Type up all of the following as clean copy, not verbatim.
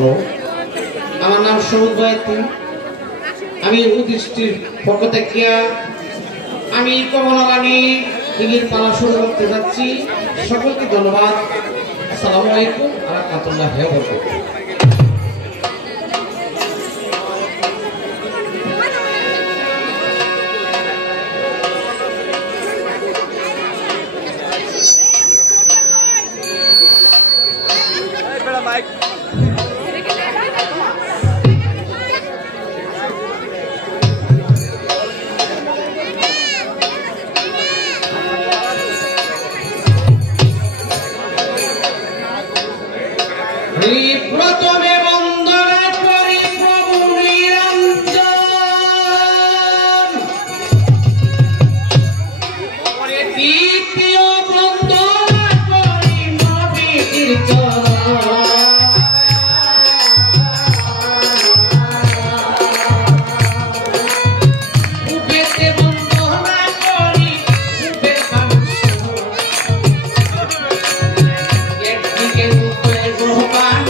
Hello, আমার নাম সবুজ বয়াতি। আমি উদ্দৃষ্টির পক্ষ থেকে আমি কমলা রানী দিল্লির পালা শুরু করতে যাচ্ছি। সকলকে ধন্যবাদ। আসসালামু আলাইকুম ওয়া রাহমাতুল্লাহি ওয়া বারাকাতুহু। প্রথমে বন্দনা করি প্রভু নিরঞ্জন, দ্বিতীয় বন্দনা করি নবীর চরণ, উপেতে বন্দনা করি উপের মানুষ, একদিকে উপের ভগবান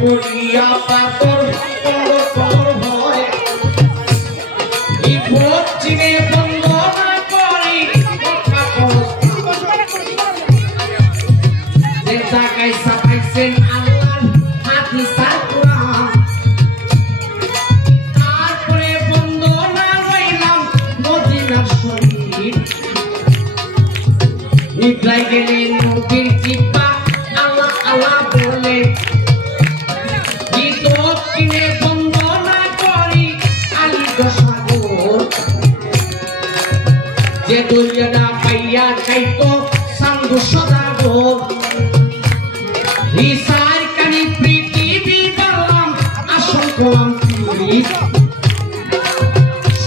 পড়িয়া পাতর হয় চিনে বন্দনা করি যে জায়গায় সাফাইছেন আল্লাহর হাদিসার কোরআন, তারপরে বন্দনা রইলাম মদিনার শরীফ, নিদ্রাই গেলে নবীর জিহ্বা আল্লাহ আল্লাহ বলে, দক্ষিণে বন্দনা করি আলিদ সাগর, যে দরিয়াটা পাইয়া খাইত সান্ধু সদাগর, হিসার কানি পৃথিবী বললাম আসল করলাম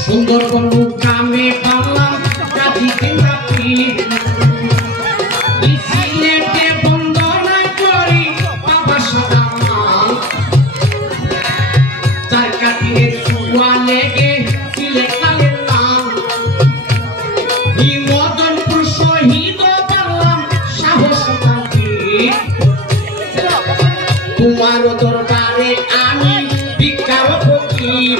সুন্দরবন গ্রামে পারলাম কাজী কেন্দ্রাপি, সিলেটে বন্দনা করি বাবা সাদা মাল, চার কাটিয়ে সুয়া লেগে সিলেট কালের নাম, মদনপুর শহীদ পারলাম সাহস তোমার দরবারে আমি ভিক্ষার ফকির,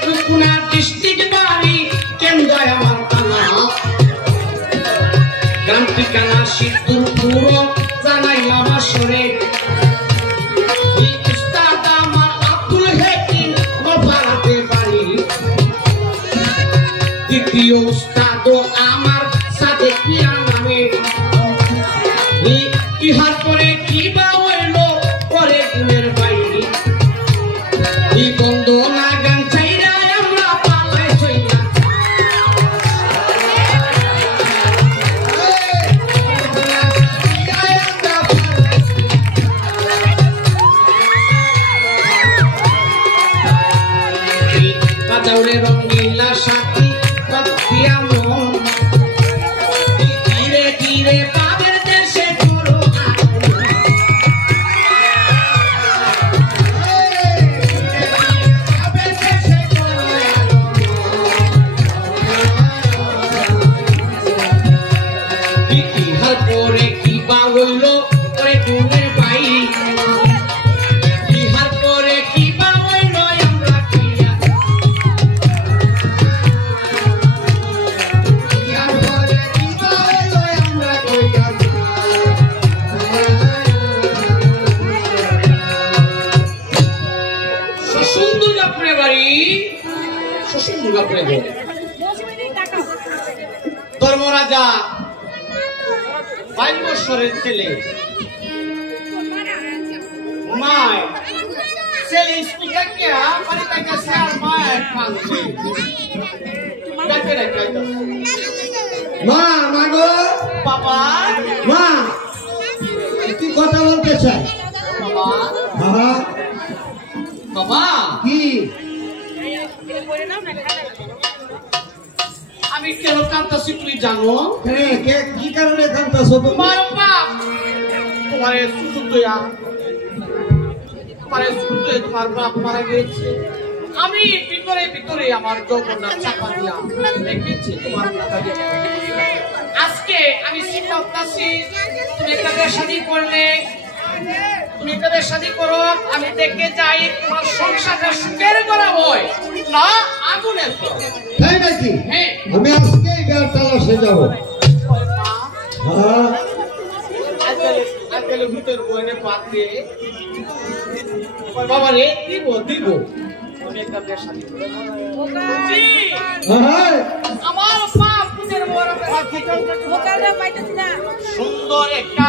ত্রিপুরা ডিস্ট্রিক্ট বাড়ি কেন্দ্র আমার থানা, গ্রাম ঠিকানা সিদ্ধুরপুর জানাইলাম আসরে, উস্তাদ আমার আব্দুল হাকিম ভাড়াতে বাড়ি, দ্বিতীয় উস্তাদ আমার সাদেক মিয়া নামে, ইহার পরে কি বা হইল পরে গুণের বাইরে, এই বন্দনা গান চাইরা আমরা পালাই চইলা, বাজাউরে রঙ্গিলা সাথী দিয়া মন, ধীরে ধীরে পাবের দেশে করো ইতিহাস পরে কি বা হইল পরে গুণের পাই, ইহার পরে কি বা হইল আমরা কিয়া, ইহার পরে কি বা হইল আমরা কইয়া, শ্বশুর দুর্গাপুরে বাড়ি, শ্বশুর দুর্গাপুরে ধর্মরাজা 22 বছরের ছেলে, মায় ছেলে স্কুল থেকে বাড়ি থেকে আর মায়ের কাঁদছে, মা মাগো বাবা মা কি কথা বলতে চাই বাবা, বাবা কি আমি কেন কাঁদতেছি তুই জানো? কি কারণে কাঁদতেছো? তোমার বাপ তোমার সুন্দয়া তোমার বাপ মারা গিয়েছে। আমি ভিতরে ভিতরে আমার যৌবনটা চাপা দিয়া রেখেছি তোমার কাছে। আজকে আমি চিন্তা করতেছি তুমি কাদের শাদী করলে, তুমি কাদের শাদী করো, আমি দেখে যাই তোমার সংসারটা সুখের করা হয় না আগুনের। তাই নাকি? হ্যাঁ, আমি আজকেই গাড়ি তালাশে যাব। হ্যাঁ, আজকালের ভিতর বইনে পাতে বাবা রে দিব দিব সুন্দর একটা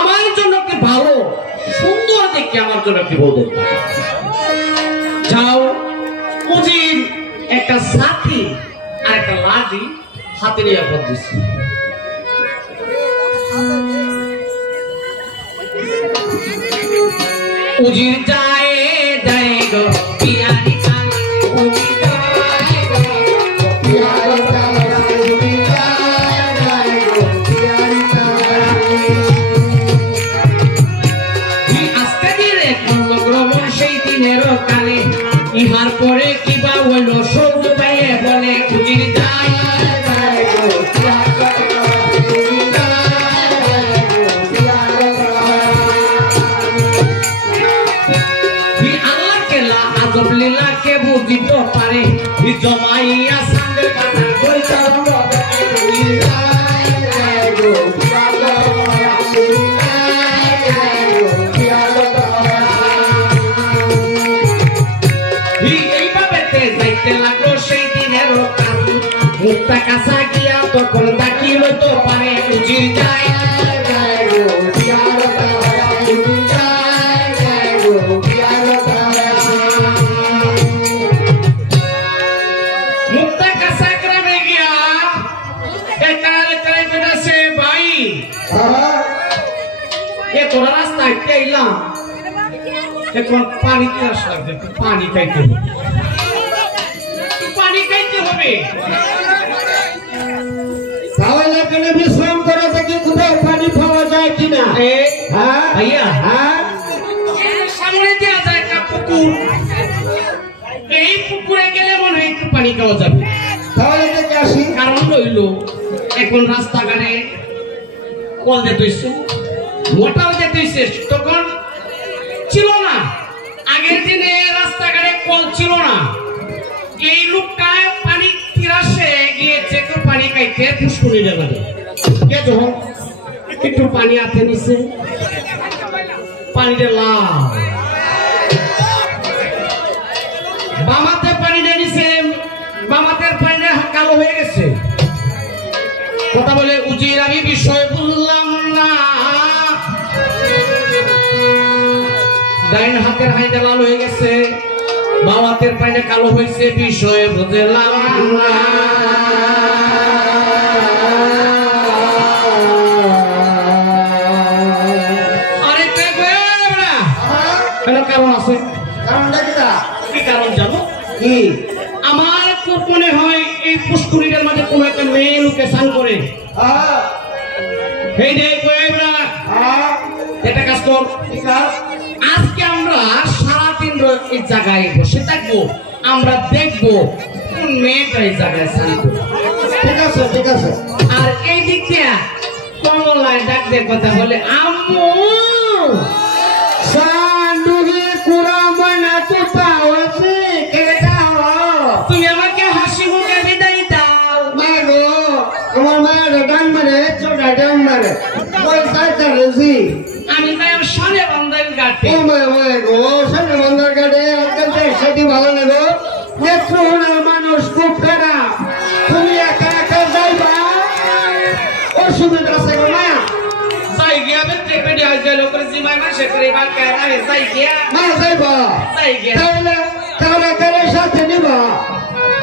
আমার জন্য কি ভালো সুন্দর দেখে আমার জন্য কি বলতে যাও। উজির একটা সাথী আর একটা লাঠি হাতে নিয়ে আপদ দিচ্ছে। উজির যায় যায় গো পিয়ারি কালা, উজির যায় পিয়ারি কালা, উজির যায় গো পিয়ারি কালা। আজকে দিনে করল গ্রহণ সেই দিনের কালে, ইহার পরে কিবা হইল সৌদ পাইয়ে বলে উজির যায় যায় গো পিয়ারি কালা, উজির যায় গো পিয়ারি কালা। আল্লাহ কেলা আজব লীলা কে বুঝিত পারে, জমাইয়া সামনে কাটা বইতা উজির যায় যায় গো পিয়ারি কালা, উজির যায় যায় গো পিয়ারি কালা। এইভাবে যাইতে লাগলো সেই দিনের কাজ, মুক্তা কাছা গিয়া তখন তাকিল তো পারে উজির যায় যায় গো পিয়ারি কালা, উজির যায় যায় গো পিয়ারি কালা। মুক্তা কাছা গ্রামে গিয়া একালে করে বেড়াছে ভাই, এখন রাস্তা হাঁটতে এলাম, এখন পানি পিয়াস লাগবে, পানি খাইতে হবে, পানি খাইতে হবে। তাহলে এখানে বিশ্রাম করে দেখি কোথাও পানি পাওয়া যায় কিনা। হ্যাঁ ভাইয়া, হ্যাঁ, সামনে দেওয়া যায় একটা পুকুর, এই পুকুরে গেলে মনে হয় একটু পানি খাওয়া যাবে। তাহলে দেখে আসি। কারণ রইল এখন রাস্তাঘাটে কল যেতে হয়েছে, মোটাও যেতে হয়েছে, তখন ছিল না। আগের দিনে রাস্তাঘাটে কল ছিল না। এই লোকটা পানি তিরাসে গিয়েছে একটু পানি খাইতে পুষ্কুনি যাবে, যখন একটু পানি হাতে নিছে, পানিটা লাল, বামাতে পানিটা নিছে, বামাতের পানিটা কালো হয়ে গেছে। কথা বলে উজির আমি বিষয় বুঝলাম না, ডাইন হাতের হাইটা লাল হয়ে গেছে, বাম হাতের পানিটা কালো হয়েছে, বিষয় বুঝলাম না। কারণ আছে, কারণটা কি কারণ জানো? আমার মনে হয় এই পুষ্করি করে এই যে কইরা এটা কাজ কর ঠিক আছে আজকে আমরা সারা দিন এই জায়গায় বসে থাকবো আমরা দেখবো কোন মেয়েটা এই জায়গায় থাকবে ঠিক আছে আর এই দিক দিয়ে কমলায় ডাক দিয়ে কথা বলে আম্মু সান্ডুগে কুরামানা তো পাওয়াছে কেডা তুমি আমাকে হাসি মুখে বিদায় দাও মাগো আমার মায়ের ডান মারে ছোটা ডান মারে ওই সাইডটা রেজি আমি তাই সারে বন্ধের গাটে ও মায় গো সারে বন্ধের গাটে আজকাল তো সেটি ভালো না গো নেত্রহীন মানুষ খুব খারাপ তুমি একা একা যাইবা অসুবিধা আছে গো না যাই গিয়া বেতে পেডি আজ গেল করে জিমাই মাসে করে বা কেরা হে যাই গিয়া না যাইবা যাই গিয়া তাহলে কারে সাথে নিবা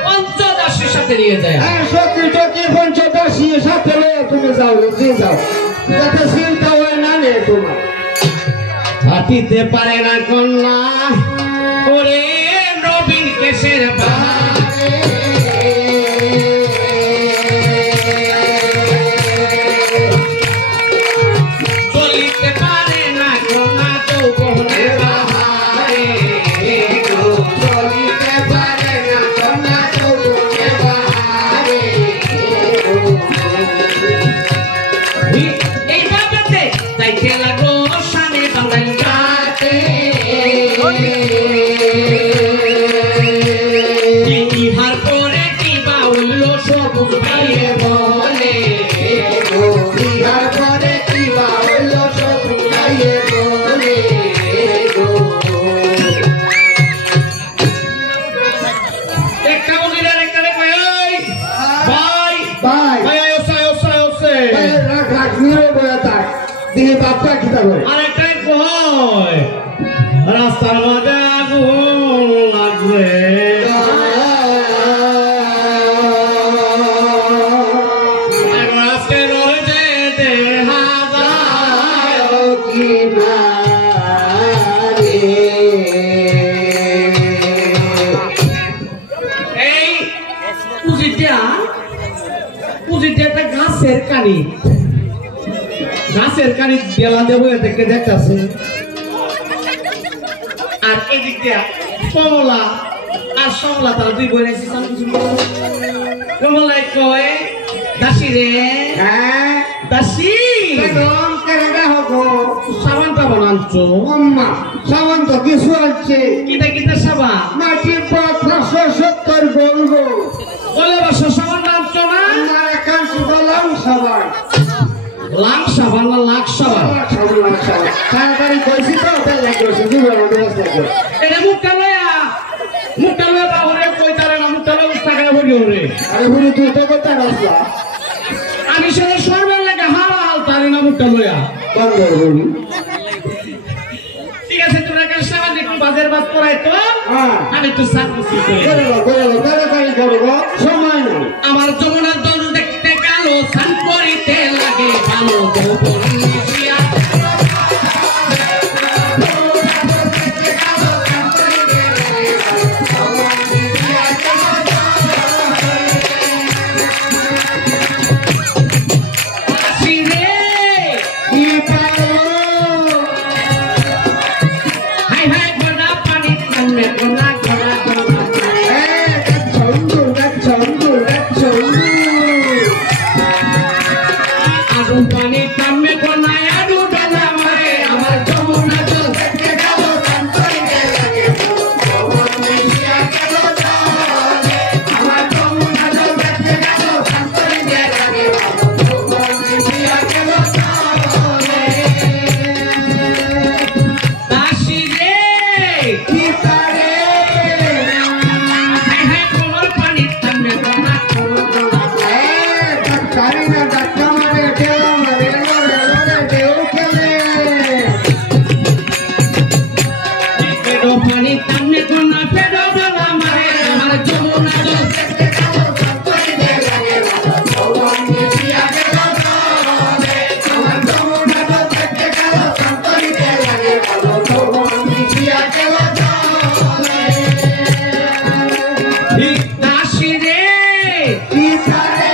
পঞ্চদশের সাথে নিয়ে যায় হ্যাঁ সত্যি সত্যি পঞ্চদশী সাথে লয়ে তুমি যাও জি যাও যাতে চিন্তা হয় না রে তোমার হাঁটিতে পারে না কন্যা ওরে নবীন কেশের বাহারে চলিতে পারে না কন্যা যৌবনের বাহারে চলিতে পারে না কন্যা যৌবনের বাহারে এই বাবাতে যাইতে লাগো সামনে বাঙালি গাতে ইহার পরে কি বাউল সবুজ ভাইয়ে বলে ইহার পরে কি বাউল সবুজ ভাইয়ে বলে একটা বলিলে একটা কই ওই ভাই ভাই ভাই ওসে রাখ নিয়ে বয়া থাক দিকে বাপটা কি করে আরেকটা কই রাস্তার মধ্যে আগুন লাগবে আজকে রয়েছে দেহাদায় কি না এই পুজিটা একটা গাছের কানি দেওয়া দেবো এদেরকে দেখতেছে আর এদিক দিয়া কমলা আর সমলা তার দুই বই রেখেছে কমলায় কয় দাসী রে হ্যাঁ দাসী বেগম কেডা হগো সাবানটা বানাচ্ছো আম্মা সাবান তো কিছু আছে কিতা কিতা সাবান মাটির পথ 570 বলবো বলে বাসা সাবান বানাচ্ছো না আমার কাছে বললাম সাবান লাখ সাবান না লাখ সাবান তাড়াতাড়ি কইছি তো তাই লাগছে জীবন লাগছে এটা মুখটা লয়া বাবুরে কই তারে না মুখটা লয়া উস্তাকায় বলি ওরে আরে বুড়ি তুই তো কথা রাস্তা আমি শুনে সরবের লাগে হাওয়া হাল তারে না মুখটা লয়া বন্ধ বলি ঠিক আছে তোরা কাল সাবান একটু বাজার বাদ করাই তো হ্যাঁ আমি একটু সার্ভিস করে তাড়াতাড়ি করো সময় নেই আমার যমুনার দল দেখতে কালো সান করিতে লাগে ভালো গোপন মিশিয়া আসিরে কি পারো হাই হাই গোনা পানি কামনে গোনা গোনা গোনা ছন্দু আগুন পানি কামনে গোনা আডু ডালা মারে আমার যমুনা জল দেখতে কালো সান করিতে লাগে গোপন মিশিয়া কালো জলে আমার যমুনা জল দেখতে কালো সান করিতে লাগে গোপন মিশিয়া কালো জলে দাসী রে কি পারে হাই হাই কোমল পানি কামনে গোনা গোনা গোনা কারি না ডাক্তার মারে টেলা মারে রে দেও খেলে পেডো পানি কামনে গোনা পেডো ডালা মারে আমার যমুনা জল দেখতে কালো সান করিতে লাগে গোপন মিশিয়া কালো জলে আমার যমুনা জল দেখতে কালো সান করিতে লাগে গোপন মিশিয়া কালো জলে দাসী রে কি পারে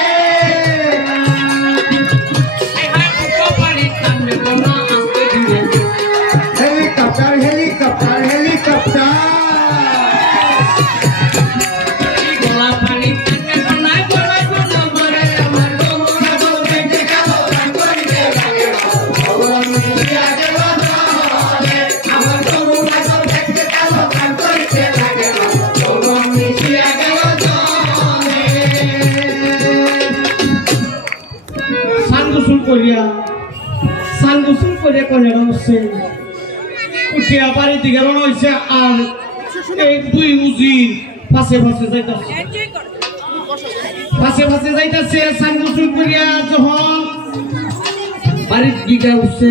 করিয়া সান গোসল করিয়া কন্যারা হচ্ছে উঠিয়া বাড়ি দিকে রওনা হয়েছে আর এই দুই উজির পাশে পাশে যাইতাছে পাশে পাশে যাইতাছে সান গোসল করিয়া যখন বাড়ির দিকে উঠছে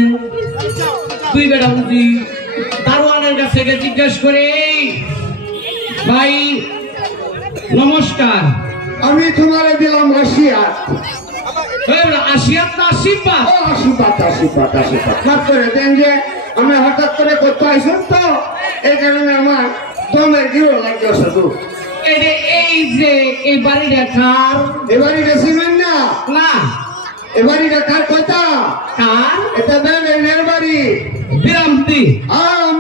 দুই বেটা উজি দারোয়ানের কাছে গিয়ে জিজ্ঞেস করে ভাই নমস্কার আমি তোমারে দিলাম আশীর্বাদ আশীর্বাদ না আশীর্বাদ আশীর্বাদ আশীর্বাদ আশীর্বাদ হঠাৎ করে দেন যে আমি হঠাৎ করে করতে আইসুন তো এই কারণে আমার দমের গিরো লাগছে শুধু এই যে এই বাড়িটা কার এবারই রেসিমেন্ট না না এবারই কার কথা কার এটা দেনের বাড়ি বিরামতি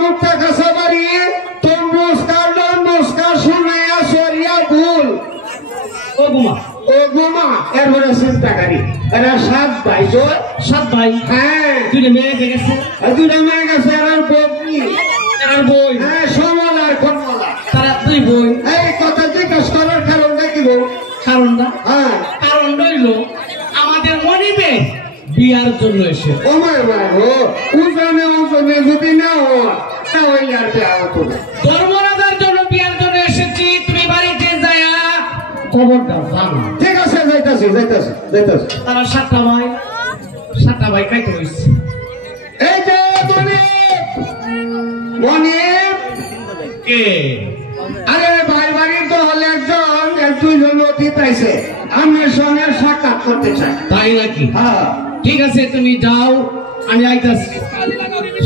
মুক্তা কাছা বাড়ি নমস্কার শুনে সরিয়া ভুল ও গুমা ও গোমা এরপরে চিন্তাকারী এরা 7 ভাই সাত ভাই হ্যাঁ দুটো মেয়ে গেছে দুটা মেয়ে গেছে এরার বই এরার বই হ্যাঁ সমলা আর কমলা তারা দুই বই এই কথা জিজ্ঞাসা করার কারণ দেখিব কারণটা হ্যাঁ কারণ রইল আমাদের মনিবে বিয়ার জন্য এসে ও মায় ও উজনে যদি না হয় তাহলে আর দেওয়া হতো না ধর্মরাজার জন্য বিয়ার জন্য এসেছি তুমি বাড়িতে যায়া খবরদার জানো ঠিক আছে যাইতাছি তারা সাতটা ভাই খাইতে হয়েছে এই যে মনিব কে আরে ভাই বাড়ির তো হলে দুইজন অতীত আইছে আমি সঙ্গে সাক্ষাৎ করতে চাই তাই নাকি হ্যাঁ ঠিক আছে তুমি যাও আমি আইতাছি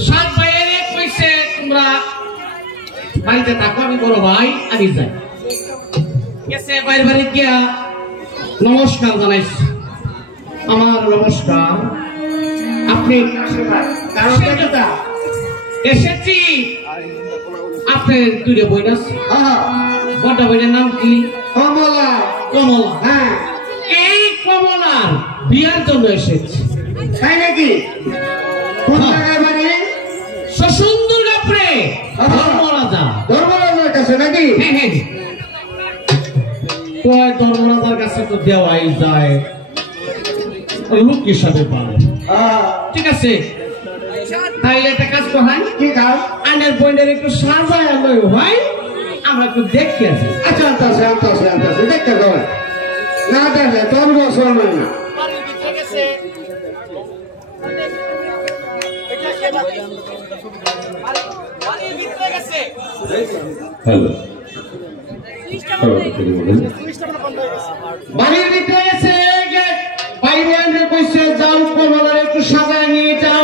সাত ভাইয়ের কইছে তোমরা বাড়িতে থাকো আমি বড় ভাই আমি যাই গেছে বাইরে বাড়ি গিয়া নমস্কার জানাইছি আমার নমস্কার আপনি কারণ এটা এসেছি আপনার দুটো বই আছে হ্যাঁ বড় বইয়ের নাম কি কমলা কমলা হ্যাঁ এই কমলার বিয়ার জন্য এসেছি তাই নাকি কোন জায়গায় বাড়ি সুন্দরপুরে ধর্মরাজার কাছে নাকি হ্যাঁ ধর্মরাজার কাছে তো দেওয়াই যায় লোক হিসাবে পারে ঠিক আছে তাইলে একটা কাজ করেন কি কাজ আনের বইনের একটু সাজায় লই ভাই আমরা একটু দেখি আছি আচ্ছা আনতাছে দেখতে যাও না দেখলে তোর বছর না হ্যালো বাড়ির ভিতরে এসে ভাই বোনদের কইছে যাও কমলার একটু সাজায় নিয়ে যাও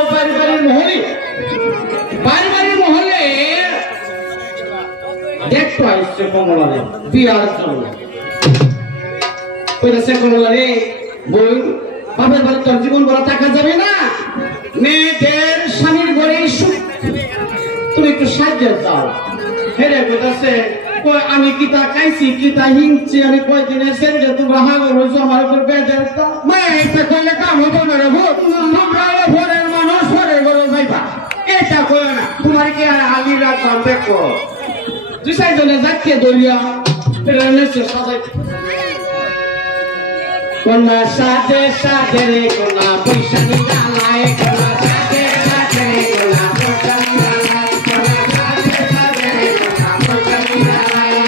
বাড়ির মহলে দেখতে আসছে কমলারে বিয়ার জন্য কইছে কমলারে বই বাপের বাড়ি তোর জীবন বড় টাকা যাবে না মেয়েদের স্বামীর ঘরে সুখ তুমি একটু সাহায্য দাও হেরে কইতাছে আমি কিতা খাইছি কিতা হিংছি আমি কয়দিনের ছেড়ে তোমরা হাগর হয়েছো আমার উপর বেদের এটা কইলে কাম হতো না রে তোমরা ঘরের মানুষ ঘরে ঘরে যাইবা এটা কই না তোমার কি আলি রাখবাম দেখো দুই সাইজনে যাচ্ছে দরিয়া এটা নেছে সাজাই কোনা সাথে সাথে রে কোনা পয়সা নিলায় কোনা সাথে সাথে রে কোনা পয়সা নিলায় কোনা সাথে সাথে রে কোনা পয়সা নিলায়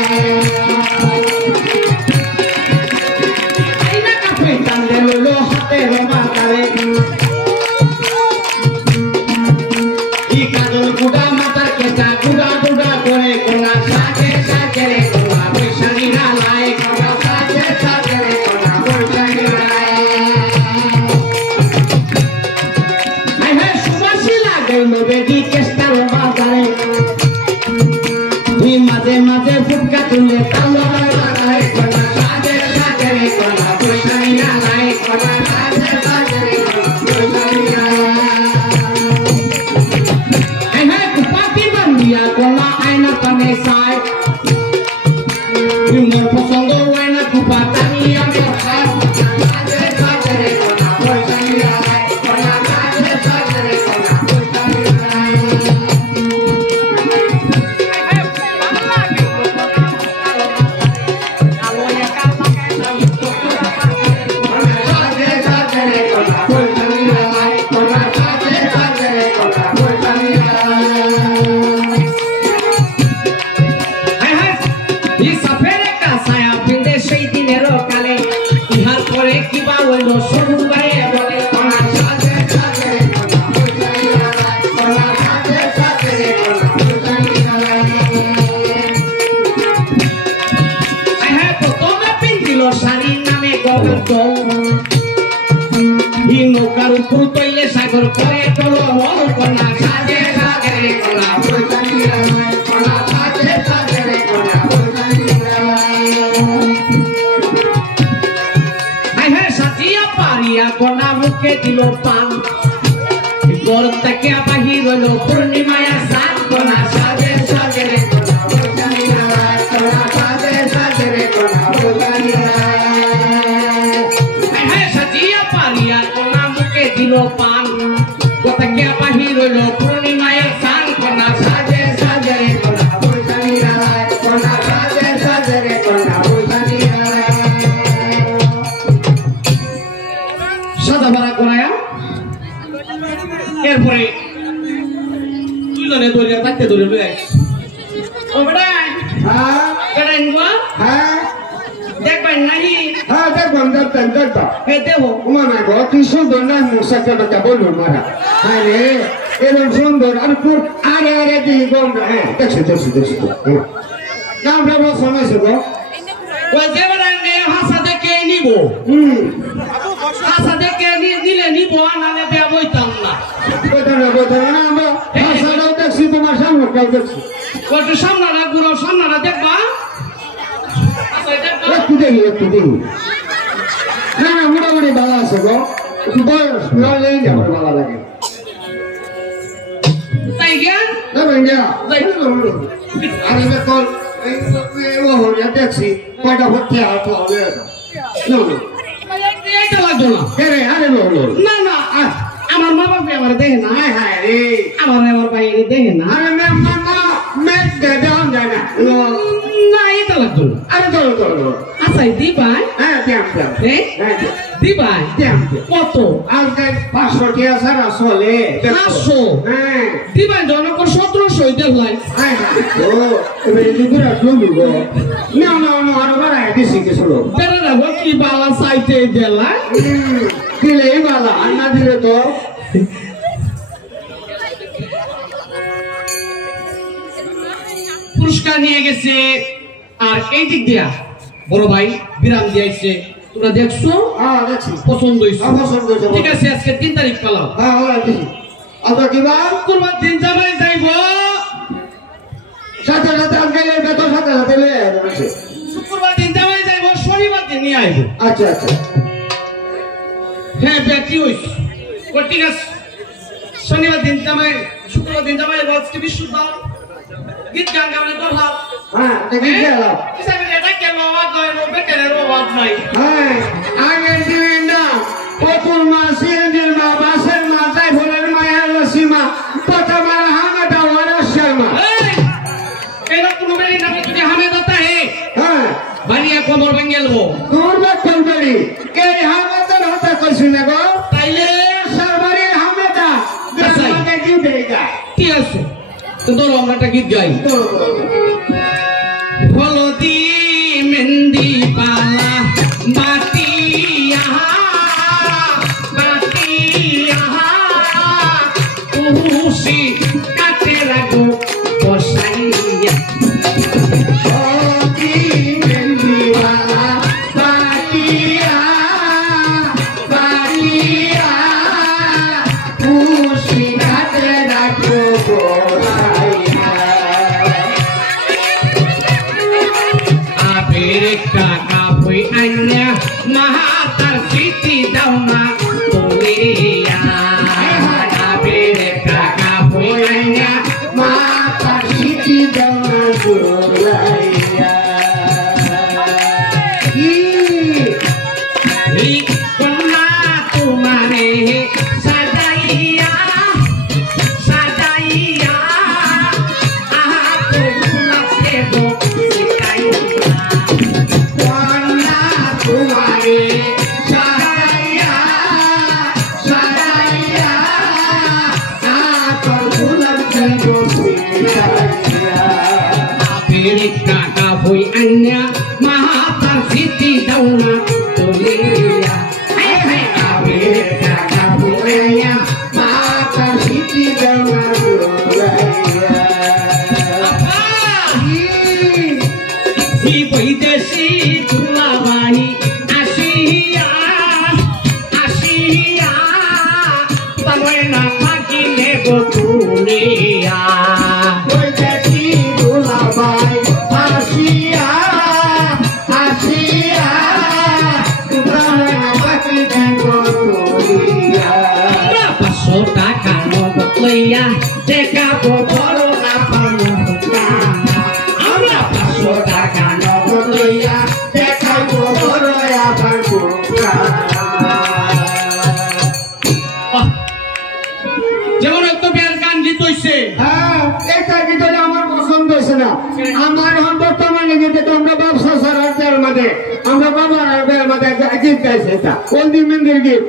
আইনা কাপে টানলে লো হাতে রোমা করে ই কাজল গুডা মাথার কেটা গুডা গুডা করে কোনা সাথে সাথে রে কোনা পয়সা নিলায় কোনা সাথে সাথে রে কোনা পয়সা নিলায় ইহার পরে কিবা হইল সরু গায়ে বলে কোনা সাজে সাজে কোনা সাজে সাজে প্রথমে পিন্দিল শাড়ি নামে গগত নৌকার উপর তৈলে সাগর করে তোল কোনা সাজে সাজে কোনা কোনা সাজে সাজে কোনা সাজিয়া পারিয়া কোনা মুখে দিল পান ঘর থেকে বাহির হইল পূর্ণিমায়া সাত কোনা সাজে সাজে কোনা সাজে সাজে সাজিয়া পারিয়া কোনা মুখে দিল পান ঘর থেকে বাহির হইল পূর্ণিমায়া সাত কোনা সাজে সাজে কোনা সাজে সাজে সাদা ভাড়া করায়া এরপরে তুইলনে ধরিয়া তাকে ধরে লই আইস ও বেটা হ্যাঁ কেডা ইনগো হ্যাঁ দেখবেন নাহি হ্যাঁ দেখবাম দেখবা হে দেবো মানে গো কি সুন্দর না মুসাফাটা বললো মারা আরে এরকম সুন্দর আর আরে আরে দিই গো হ্যাঁ দেখছি নামটা বল সমস্যা গো ওই দেবরাঙ্গে হাসা দেখে নিব হাসা দেখে নিলে নিব নালে দেয়া বইতাম না কথা না আমরা ভাষাটাও দেখছি তোমার সামনে কাল দেখছি একটু সামনারা গুরো সামনারা দেখবা আচ্ছা দেখবা একটু দেখি না মোটামুটি ভালো আছে গো একটু বয়স লড়লেই আমার ভালো লাগে তাই জ্ঞান না ভাইয়া আমি কল ও হরিয়া দেখছি কয়টা ভর্তি হাত হবে এইটা লাগতো না আরে বলো না না আমার মা বাবা আমার দেখে না হায় রে আমার বাইরে দেখে না আরে মেঘ দেবে যায় না না এটা লাগতো না আরে চলো আচ্ছা দিবাই হ্যাঁ দিবাই কত আজকে 500 টাকা সারা চলে 500 হ্যাঁ দিবাই জনকর 1700 দেখলাই হায় ও এবারে দুপুরে শুনবো গো না আরো বাড়ায় দিছি কিছু লোক বেড়ে রাখবো কি বালা চাইতে দিলা দিলেই বালা আর না দিলে তো পুরস্কার নিয়ে গেছে আর এই দিক দিয়া বড় ভাই বিরাম দিয়েছে তোমরা দেখছো হ্যাঁ দেখছি পছন্দ হইছে পছন্দ হইছে ঠিক আছে আজকে 3 তারিখ পালাও হ্যাঁ দেখছি আবার কি বা কুরবান দিন জামাই যাইবো সাথে আজকে বেতন সাথে লয়ে আসছে শুক্রবার দিন জামাই যাইবো শনিবার দিন নিয়ে আইবো আচ্ছা হ্যাঁ বেটি হইছে ও ঠিক আছে শনিবার দিন জামাই শুক্রবার দিন জামাই আজকে বিশুদ্ধবার গীত গান গাবলে দরহা হ্যাঁ দেখি গেল কিসাবে এটা কেন আওয়াজ হয় বেটারের আওয়াজ নাই হ্যাঁ আগে দিন না পপুর মা সিরঞ্জির মা বাসের মা তাই ভোলের মায়ের সীমা কথা মারা হামাটা ওরা শর্মা এরা কোনো মেয়ে নামে যদি হামেদা তাহে হ্যাঁ বাড়িয়া কোমর ভেঙেলবো দূর বেক্ষণ করি এই হামাদের হতা করছি না গো তাইলে সরবারি হামেদা আমাকে কি দেগা ঠিক আছে তো ধরো আমরা একটা গীত গাই হলদি মেহেন্দি পালা বাটিয়া খুশি কাটে রাখো বসাইয়া হলদি মেহেন্দি পালা বাটিয়া খুশি কাটে রাখো টাকা বই আন্যা মাহাতার স্মৃতি দাও না বলিয়া টাকা বই আন্যা মাতার স্মৃতি দাও না জোলাইয়া কন্যা তোমারে সাজাইয়া সাজাইয়া আহা তোমরা দেব তোমারে সাজাইয়া সাজাইয়া তোর ফুলের দেব সিরাইয়া টাকা বই আন্যা মাহাতার স্মৃতি দাও না তুমি আমার এখন বর্তমানে কিন্তু তোমরা ব্যবসা ছাড়ার মধ্যে আমরা বাবার আর বের মধ্যে গীত গাইছে এটা ওই দিন মন্দির গীত